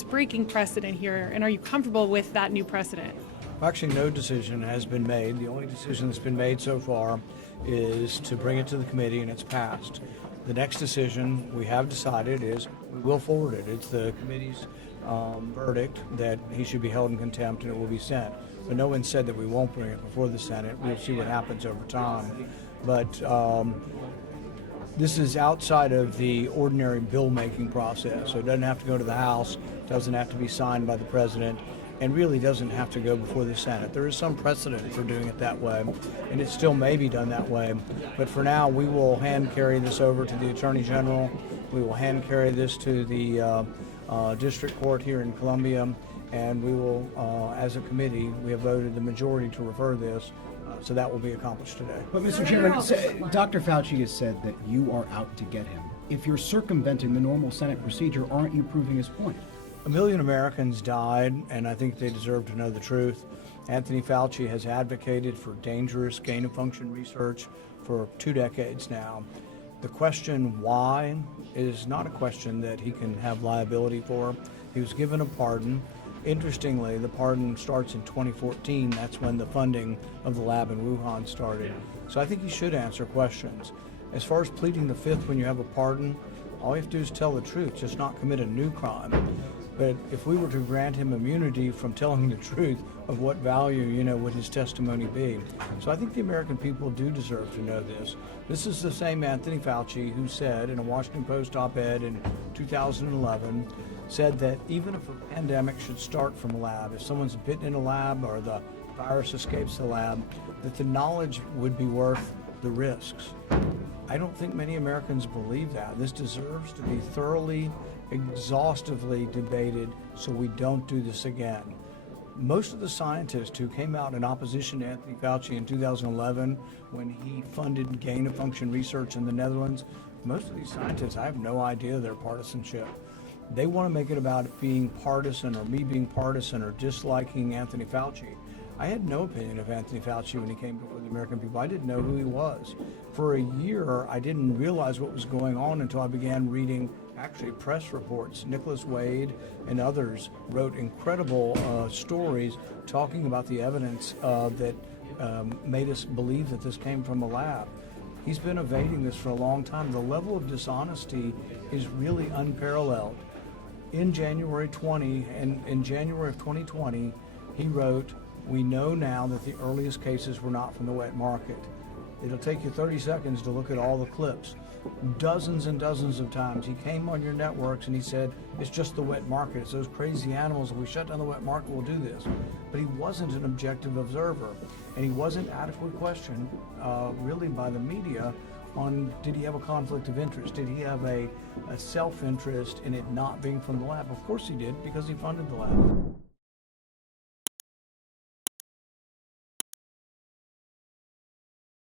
it's breaking precedent here, and are you comfortable with that new precedent? Actually, no decision has been made. The only decision that's been made so far is to bring it to the committee, and it's passed. The next decision we have decided is we will forward it. It's the committee's verdict that he should be held in contempt and it will be sent. But no one said that we won't bring it before the Senate. We'll see what happens over time. But this is outside of the ordinary bill-making process, so it doesn't have to go to the House, doesn't have to be signed by the President, and really doesn't have to go before the Senate. There is some precedent for doing it that way, and it still may be done that way. But for now, we will hand carry this over to the Attorney General. We will hand carry this to the District Court here in Columbia, and we will, as a committee, we have voted the majority to refer this, so that will be accomplished today. But Mr. Chairman, Dr. Fauci has said that you are out to get him. If you're circumventing the normal Senate procedure, aren't you proving his point? 1 million Americans died, and I think they deserve to know the truth. Anthony Fauci has advocated for dangerous gain-of-function research for 2 decades now. The question why is not a question that he can have liability for. He was given a pardon. Interestingly, the pardon starts in 2014. That's when the funding of the lab in Wuhan started. So I think he should answer questions. As far as pleading the fifth when you have a pardon, all you have to do is tell the truth, just not commit a new crime. But if we were to grant him immunity from telling the truth, of what value, would his testimony be? So I think the American people do deserve to know this. This is the same Anthony Fauci who said in a Washington Post op-ed in 2011, said that even if a pandemic should start from a lab, if someone's bitten in a lab or the virus escapes the lab, that the knowledge would be worth the risks. I don't think many Americans believe that. This deserves to be thoroughly, exhaustively debated so we don't do this again. Most of the scientists who came out in opposition to Anthony Fauci in 2011 when he funded gain-of-function research in the Netherlands, most of these scientists, I have no idea their partisanship. They want to make it about being partisan or me being partisan or disliking Anthony Fauci. I had no opinion of Anthony Fauci when he came before the American people. I didn't know who he was. For a year, I didn't realize what was going on until I began reading actually press reports. Nicholas Wade and others wrote incredible stories talking about the evidence that made us believe that this came from a lab. He's been evading this for a long time. The level of dishonesty is really unparalleled. In January of 2020, he wrote, "We know now that the earliest cases were not from the wet market." It'll take you 30 seconds to look at all the clips. Dozens and dozens of times he came on your networks and he said, it's just the wet market. It's those crazy animals. If we shut down the wet market, we'll do this. But he wasn't an objective observer. And he wasn't adequately questioned, really, by the media on did he have a conflict of interest? Did he have a self-interest in it not being from the lab? Of course he did, because he funded the lab.